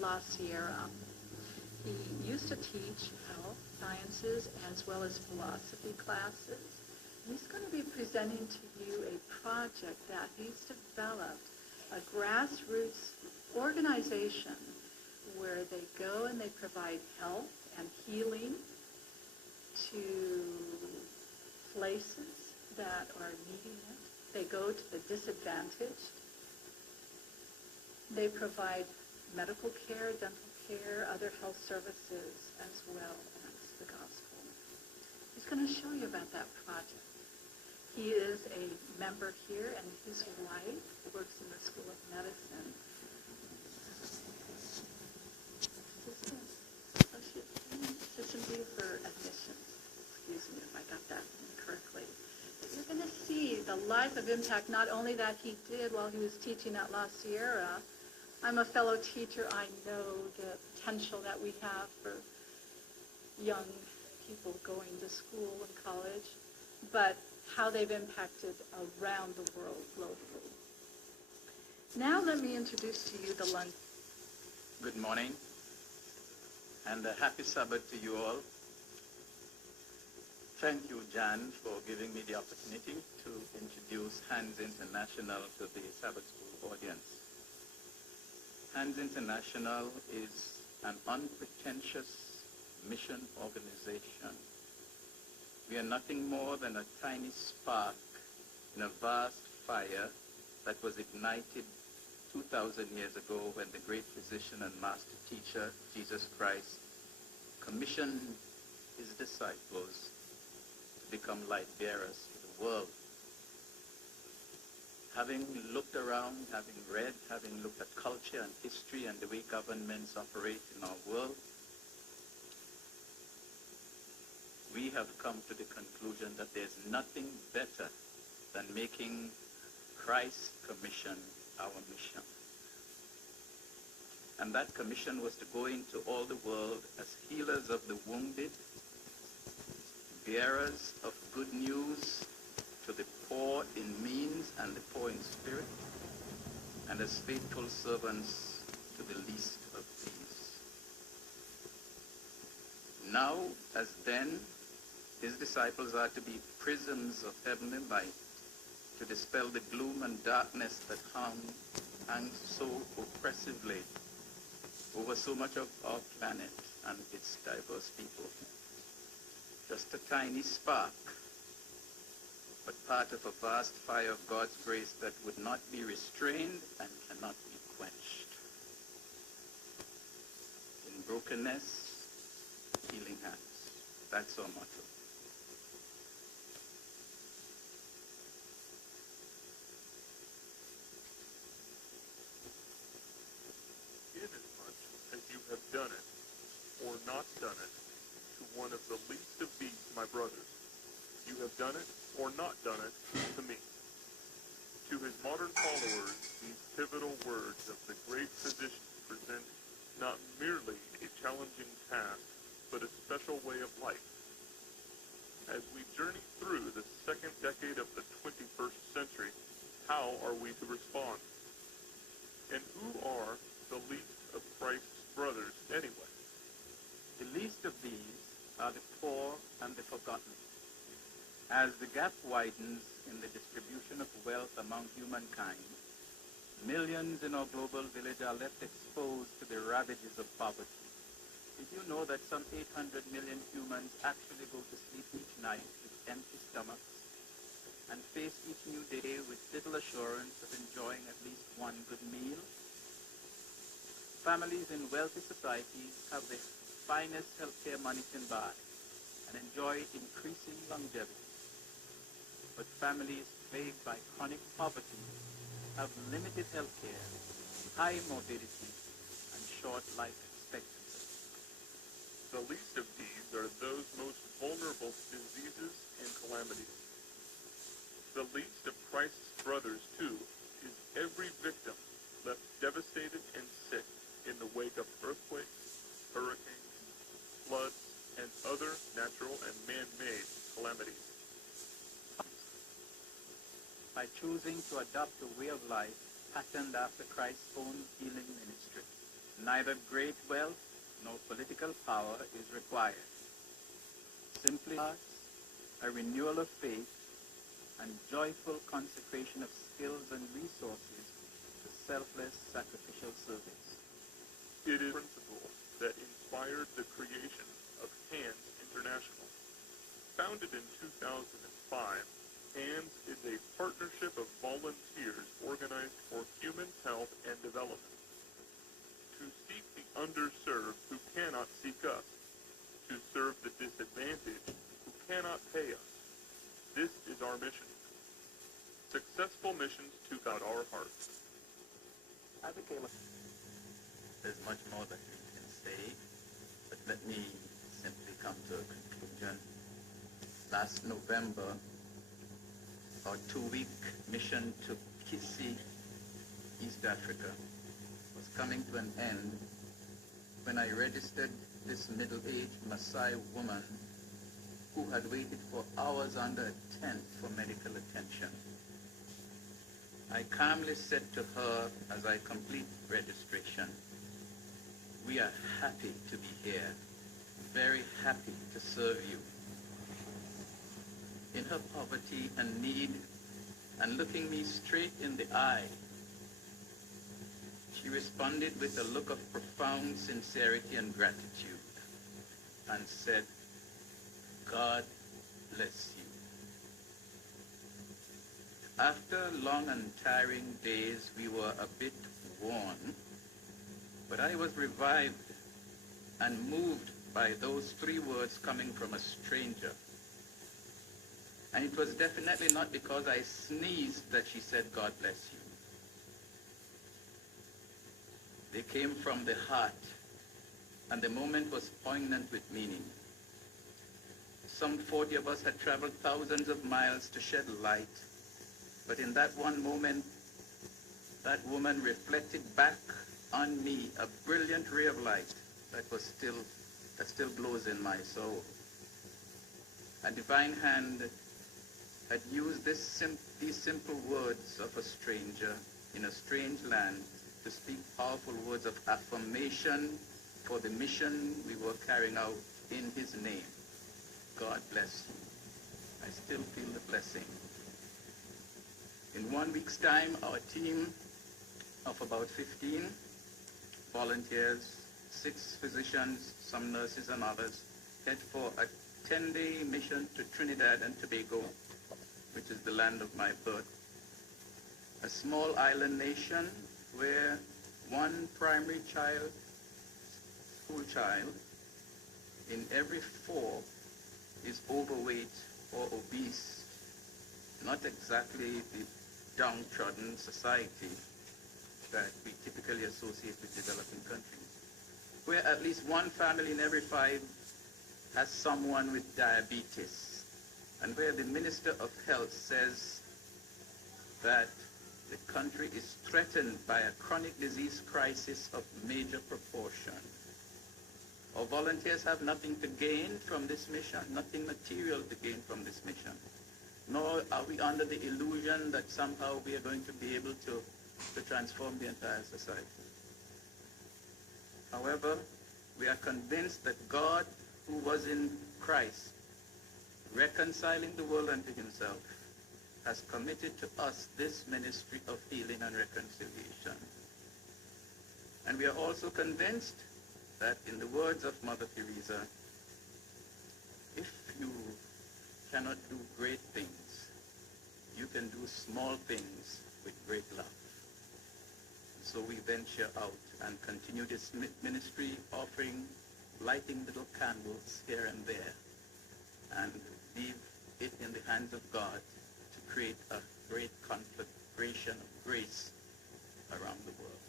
La Sierra. He used to teach health sciences as well as philosophy classes. He's going to be presenting to you a project that he's developed, a grassroots organization where they go and they provide health and healing to places that are needing it. They go to the disadvantaged. They provide medical care, dental care, other health services, as well as the gospel. He's going to show you about that project. He is a member here, and his wife works in the School of Medicine. Assistant Dean for Admissions. Excuse me if I got that incorrectly. But you're going to see the life of impact, not only that he did while he was teaching at La Sierra. I'm a fellow teacher. I know the potential that we have for young people going to school and college, but how they've impacted around the world globally. Now let me introduce to you the lunch. Good morning, and a happy Sabbath to you all. Thank you, Jan, for giving me the opportunity to introduce Hands International to the Sabbath School audience. Hands International is an unpretentious mission organization. We are nothing more than a tiny spark in a vast fire that was ignited 2,000 years ago when the great physician and master teacher, Jesus Christ, commissioned his disciples to become light bearers to the world. Having looked around, having read, having looked at culture and history and the way governments operate in our world, we have come to the conclusion that there's nothing better than making Christ's commission our mission. And that commission was to go into all the world as healers of the wounded, bearers of good news to the poor in means and the poor in spirit, and as faithful servants to the least of these. Now, as then, his disciples are to be prisms of heavenly light to dispel the gloom and darkness that hangs so oppressively over so much of our planet and its diverse people. Just a tiny spark, but part of a vast fire of God's grace that would not be restrained and cannot be quenched. In brokenness, healing hands. That's our motto. Done it, or not done it, to one of the least of these, my brothers. You have done it, or not done it, to me. To his modern followers, these pivotal words of the great physician present not merely a challenging task, but a special way of life. As we journey through the second decade of the 21st century, how are we to respond? And who are the least of Christ's brothers anyway? The least of these are the poor and the forgotten. As the gap widens in the distribution of wealth among humankind, millions in our global village are left exposed to the ravages of poverty. Did you know that some 800 million humans actually go to sleep each night with empty stomachs and face each new day with little assurance of enjoying at least one good meal? Families in wealthy societies have the finest healthcare money can buy and enjoy increasing longevity. But families plagued by chronic poverty have limited healthcare, high morbidity, and short life expectancy. The least of these are those most vulnerable to diseases and calamities. The least of Christ's brothers, too, is every victim left devastated and sick in the wake of earthquakes, hurricanes, floods, and other natural and man-made calamities. By choosing to adopt a way of life patterned after Christ's own healing ministry, Neither great wealth nor political power is required. Simply a renewal of faith and joyful consecration of skills and resources to selfless sacrificial service. It is a principle that inspired the creation of HANDS International. Founded in 2005, HANDS is a partnership of volunteers organized for human health and development. To seek the underserved who cannot seek us. To serve the disadvantaged who cannot pay us. This is our mission. Successful missions to God our hearts. There's much more that we can say, but let me simply come to a conclusion. Last November, our 2-week mission to Kisi, East Africa, was coming to an end when I registered this middle-aged Maasai woman who had waited for hours under a tent for medical attention. I calmly said to her as I complete registration, "We are happy to be here, very happy to serve you." In her poverty and need, and looking me straight in the eye, she responded with a look of profound sincerity and gratitude and said, "God bless you." After long and tiring days, we were a bit worn, but I was revived and moved by those 3 words coming from a stranger. And it was definitely not because I sneezed that she said, "God bless you." They came from the heart, and the moment was poignant with meaning. Some 40 of us had traveled thousands of miles to shed light, but in that one moment, that woman reflected back on me a brilliant ray of light that still glows in my soul. A divine hand had used these simple words of a stranger in a strange land to speak powerful words of affirmation for the mission we were carrying out in his name. God bless you. I still feel the blessing. In 1 week's time, our team of about 15 volunteers, 6 physicians, some nurses and others, head for a 10-day mission to Trinidad and Tobago, which is the land of my birth. A small island nation where one primary school child in every 4 is overweight or obese, not exactly the downtrodden society that we typically associate with developing countries, where at least one family in every 5 has someone with diabetes, and where the Minister of Health says that the country is threatened by a chronic disease crisis of major proportion. Our volunteers have nothing to gain from this mission, nothing material to gain from this mission, nor are we under the illusion that somehow we are going to be able to transform the entire society. However, we are convinced that God, who was in Christ, reconciling the world unto himself, has committed to us this ministry of healing and reconciliation. And we are also convinced that, in the words of Mother Teresa, if you cannot do great things, you can do small things with great love. So we venture out and continue this ministry, lighting little candles here and there, and leave it in the hands of God to create a great conflagration of grace around the world.